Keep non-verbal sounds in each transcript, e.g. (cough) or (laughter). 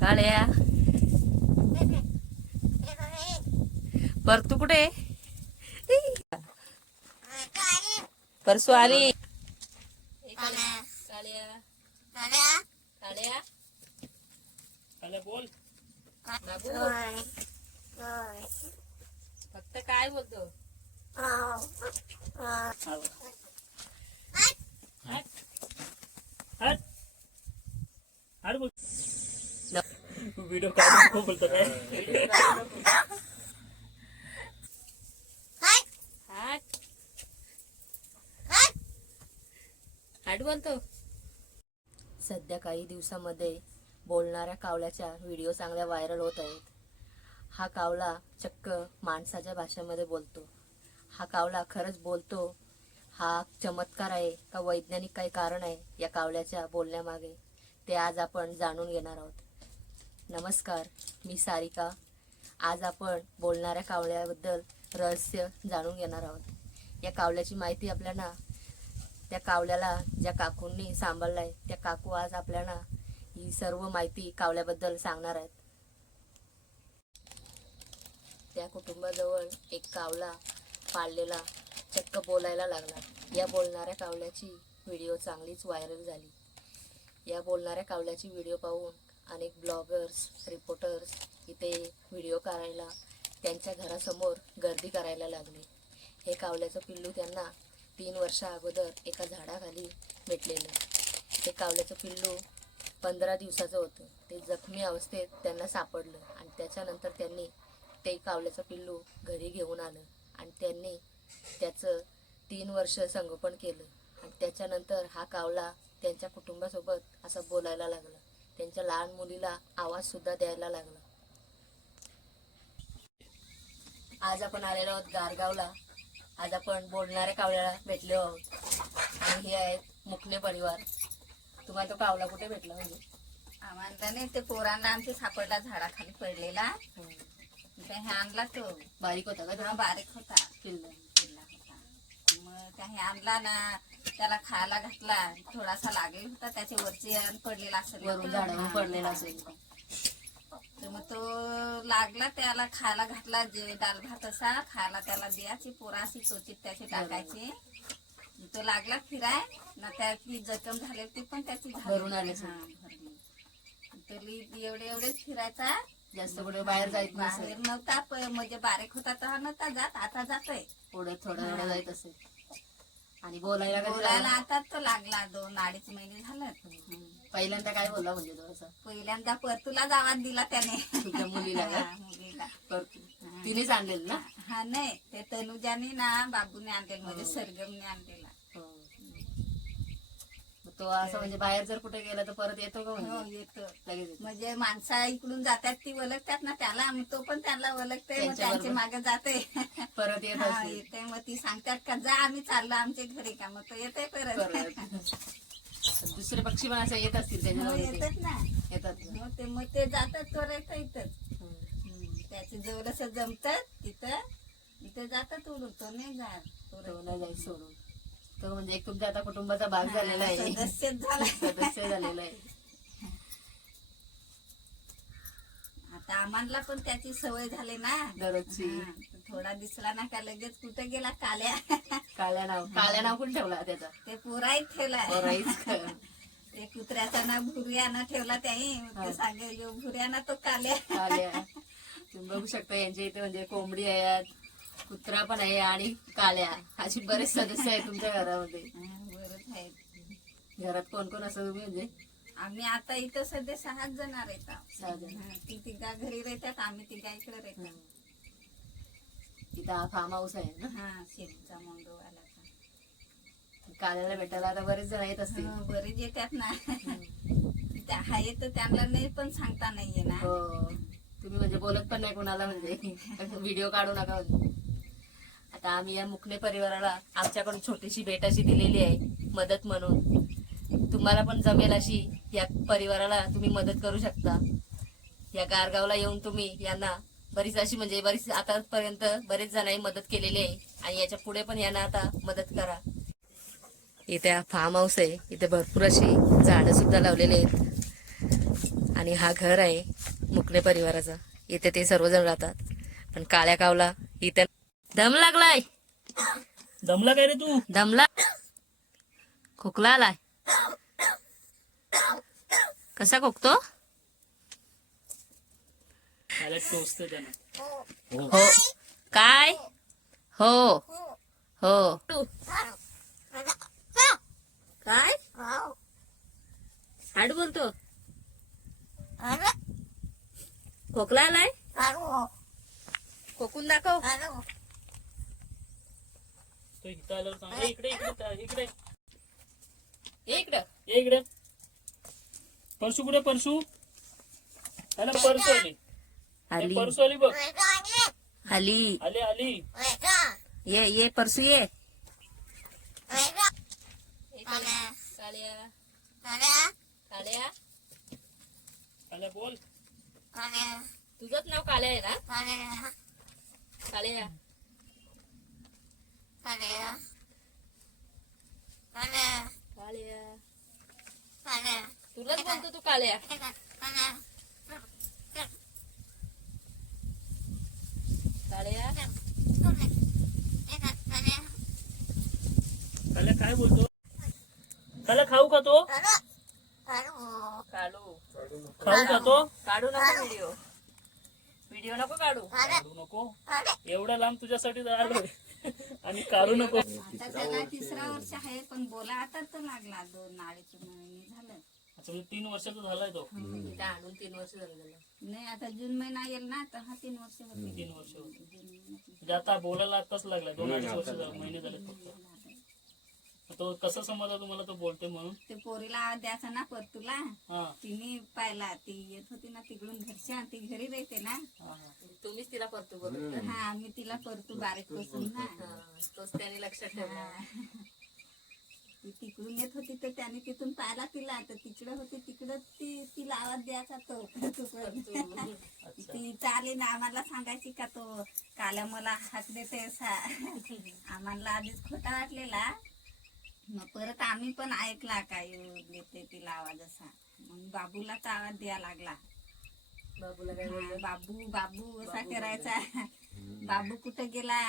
काळ्या परतू कुठे? परसू आली. बोल. फक्त काय बोलतो? हट. हट. बोल. न- व्हिडिओ काढून बोलतो काय? हाट हाट बोलतो. सध्या काही दिवसामध्ये बोलणाऱ्या कावल्याच्या व्हिडिओ चांगल्या व्हायरल होत आहेत. हा कावला चक्क माणसाच्या भाषेमध्ये बोलतो. हा कावला खरंच बोलतो. हा चमत्कार आहे का वैज्ञानिक काही कारण आहे या कावल्याच्या बोलण्यामागे? ते आज आपण जाणून घेणार आहोत. नमस्कार मी सारिका. आज आपण बोलणाऱ्या कावळ्याबद्दल रहस्य जाणून घेणार आहोत. या कावल्याची माहिती आपल्याला त्या कावल्याला ज्या काकूंनी सांभाळलाय त्या काकू आज आपल्याला ही सर्व माहिती कावल्याबद्दल सांगणार आहेत. त्या कुटुंबाजवळ एक कावला पाळलेला चक्क बोलायला लागला. या बोलणाऱ्या कावल्याची व्हिडिओ चांगलीच व्हायरल झाली. या बोलणाऱ्या कावल्याची व्हिडिओ पाहून अनेक ब्लॉगर्स रिपोर्टर्स इथे व्हिडिओ करायला त्यांच्या घरासमोर गर्दी करायला लागले. हे कावल्याचं पिल्लू त्यांना तीन वर्षा अगोदर एका झाडाखाली भेटलेलं. ते कावल्याचं पिल्लू पंधरा दिवसाचं होतं. ते जखमी अवस्थेत त्यांना सापडलं आणि त्याच्यानंतर त्यांनी ते कावल्याचं पिल्लू घरी घेऊन आलं आणि त्यांनी त्याचं तीन वर्ष संगोपन केलं आणि त्याच्यानंतर हा कावला त्यांच्या कुटुंबासोबत असं बोलायला लागला. त्यांच्या लहान मुलीला आवाज सुद्धा द्यायला लागला. आज आपण आलेलो आहोत गारगावला. आज आपण बोलणाऱ्या कावल्याला भेटलो आहोत. आणि हे आहेत मुकणे परिवार. तुम्हाला तो कावला कुठे भेटला म्हणजे? आम्हाला नाही ते पोरांना आमच्या सापडला झाडाखाली पडलेला. हे आणला तो. बारीक होता का हा बारीक होता. पिल्ला पिल्ला होता. मग त्या हे आणला ना त्याला खायला घातला थोडासा लागेल होता त्याच्या वरची अन्न पडलेला असेल वरून झाडावरून पडलेला असेल. तर मग तो लागला त्याला खायला घातला जे डाल भात असा खायला त्याला द्यायची पोरा अशी चोचीत त्याची टाकायची. तो लागला फिराय ना त्याची जखम झाली ती पण त्याची झाली. भरून आली हा, एवढे एवढेच फिरायचा. जास्त कुठे बाहेर जायत बाहेर नसेल. नव्हता प- म्हणजे बारीक होता तर नव्हता जात आता जातोय. पुढे थोडं थोडं जायत असेल. आणि बोलायला कधी बोलायला लागला? आता तो लागला दोन अडीच महिने झालं हम्म. पहिल्यांदा काय बोलला म्हणजे तो असं पहिल्यांदा परतूला गावात दिला त्याने तुझ्या मुलीला का? हा, मुलीला परतू. तिनेच आणलेलं ना हा नाही ते तनुजाने ना बाबूने आणलेलं म्हणजे हो. सरगमने आणलेला हो. मग तो असं म्हणजे बाहेर जर कुठे गेला तर परत येतो का हो म्हणजे येतो. लगेच येतो. म्हणजे माणसा इकडून जातात ती ओळखतात ना त्याला मग तो पण त्याला ओळखते मग. त्यांच्या मागे जाते परत येत हा, येते मग ती सांगतात का जा आम्ही चाललो आमच्या घरी का? मग तो येते परत. दुसरे पक्षी पण असं येत असतील हो, येतात येते. ना. येतात. मग ते मग ते जातात चोरायचं इथंच त्याचे जवळस जमतात तिथं. इथं जातात उडून तो नाही जात. तो जायचं सोडून. तो म्हणजे एक तुमच्या आता कुटुंबाचा भाग झालेला आहे. सदस्य झालेला आहे. आता आम्हाला पण त्याची सवय झाली ना. दररोजची. हा, थोडा दिसला ना का लगेच कुठे गेला काल्या. काळ्या नाव काळ्या नाव कोण ठेवला त्याचा? ते पुराही ठेवला. राईस ते कुत्र्याचा ना भुरियानं ठेवला त्याही हा. ते सांगे यो भुऱ्यानं तो काल्या. काळ्या तुम्ही बघू शकता यांच्या इथे म्हणजे कोंबडी आहे कुत्रा पण आहे आणि काळ्या अशी बरेच सदस्य आहेत तुमच्या घरामध्ये. आहे घरात कोण कोण असं तुम्ही म्हणजे? आम्ही आता इथं सध्या सहाच जण राहतात सहा जण. हा, ती तिघा घरी राहतात आम्ही तिघा इकडे राहतात इथं हा फार्म हाऊस आहे ना? हा शेतीचा मोंडोवाला काळ्याला भेटायला आता बरेच जण येत असतील. बरेच येतात ना. त्या आहे तर त्यांना नाही पण सांगता नाहीये ना. हो. तुम्ही म्हणजे बोलत पण नाही कोणाला म्हणजे. (laughs) व्हिडिओ काढू नका म्हणजे. आता आम्ही या मुकणे परिवाराला आमच्याकडून छोटीशी भेट अशी दिलेली आहे मदत म्हणून. तुम्हाला पण जमेल अशी या परिवाराला तुम्ही मदत करू शकता. या गारगावला येऊन तुम्ही यांना बरीच अशी म्हणजे बरीच आतापर्यंत बरेच जणांनी मदत केलेली आहे आणि याच्यापुढे पण यांना आता मदत करा. इथे फार्म हाऊस आहे. इथे भरपूर अशी झाडं सुद्धा लावलेली आहेत. आणि हा घर आहे मुकणे परिवाराचा. इथे ते सर्वजण राहतात. पण काळ्या कावला इथे दम लागलाय दमला काय रे तू. दमला. खोकला आलाय कसा खोकतो? टोचते त्यानं. हो. काय? हो. हो. काय? हाड बोलतो. खोकला आलाय खोकून दाखव. तो इथं आल्यावर सांग. ए, इकडे इकडे इकडे. ये इकडं. ये इकडे. परशू कुठे परशू त्याला परसू आली. ए, आली. परसू आली बघ. आली. आली आली. ये ये परसू ये. काळ्या काळ्या आल्या बोल. तुझंच नाव काळ्या आहे ना? काळ्या काळ्या तुलाच बोलतो तू काळ्या काळ्या त्याला काय बोलतो? त्याला खाऊ का तो? काढू खाऊ का तो? काढू नको व्हिडिओ व्हिडिओ नको काढू. काढू नको. एवढा लांब तुझ्यासाठी आलोय आणि काढू नको. आता त्याला तिसरा वर्ष आहे पण बोला आता तर लागला दोन अडीच महिने झालं. अच्छा, म्हणजे तीन वर्षाचा झालाय तो. इथं आणून तीन वर्ष झालेलं नाही आता जून महिना येईल ना तर हा तीन वर्ष होते. तीन वर्ष होते. म्हणजे आता बोलायला आताच लागलाय दोन अडीच वर्ष झाले महिने झाले फक्त. तो कसा समजला तुम्हाला तो बोलते म्हणून? ते पोरीला आवाज द्यायचा ना परतूला. हा. तिने पाहिला ती येत होती ना तिकडून घरच्या ती घरी राहते ना. हा हा. तुम्हीच तिला परतू बोलत हा मी तिला परतू बारीकपासून ना. तोच त्याने लक्षात ठेवला. ती तिकडून येत होती तर त्याने तिथून पाहिला तिला. तर तिकडं होती तिकडं ती तिला आवाज द्यायचा तो परतू. परतू. ती चाले ना आम्हाला सांगायची का तो? काल्या मला हाक देते असा आम्हाला आधीच खोटा वाटलेला. मग परत आम्ही पण ऐकला काय देते तिला आवाज असा. मग बाबूलाच आवाज द्यायला लागला. बाबूला काय हा, बाबू बाबू असा करायचा. बाबू कुठं गेला?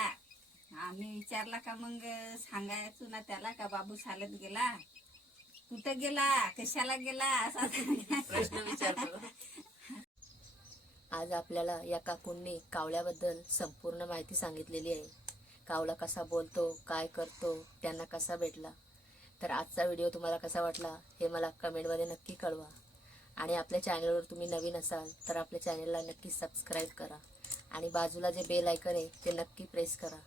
आम्ही विचारला का मग सांगायचो ना त्याला का बाबू शाळेत गेला? कुठं गेला? कशाला गेला? असा. प्रश्न विचारतो. आज आपल्याला या काकूंनी कावळ्याबद्दल संपूर्ण माहिती सांगितलेली आहे. कावळा कसा बोलतो काय करतो त्यांना कसा भेटला? तर आजचा व्हिडिओ तुम्हाला कसा वाटला हे मला कमेंटमध्ये नक्की कळवा. आणि आपल्या चॅनलवर तुम्ही नवीन असाल तर आपल्या चॅनलला नक्की सबस्क्राईब करा. आणि बाजूला जे बेल आयकन आहे ते नक्की प्रेस करा.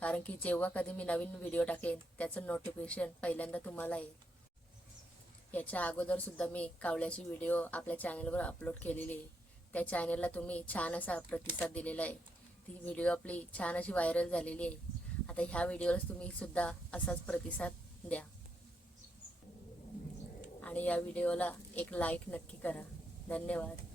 कारण की जेव्हा कधी मी नवीन व्हिडिओ टाकेन त्याचं नोटिफिकेशन पहिल्यांदा तुम्हाला येईल. याच्या अगोदरसुद्धा मी कावल्याची व्हिडिओ आपल्या चॅनलवर अपलोड केलेली आहे. त्या चॅनलला तुम्ही छान असा प्रतिसाद दिलेला आहे. ती व्हिडिओ आपली छान अशी व्हायरल झालेली आहे. आता ह्या व्हिडिओला तुम्ही सुद्धा असाच प्रतिसाद द्या. आणि या व्हिडिओला एक लाईक नक्की करा. धन्यवाद.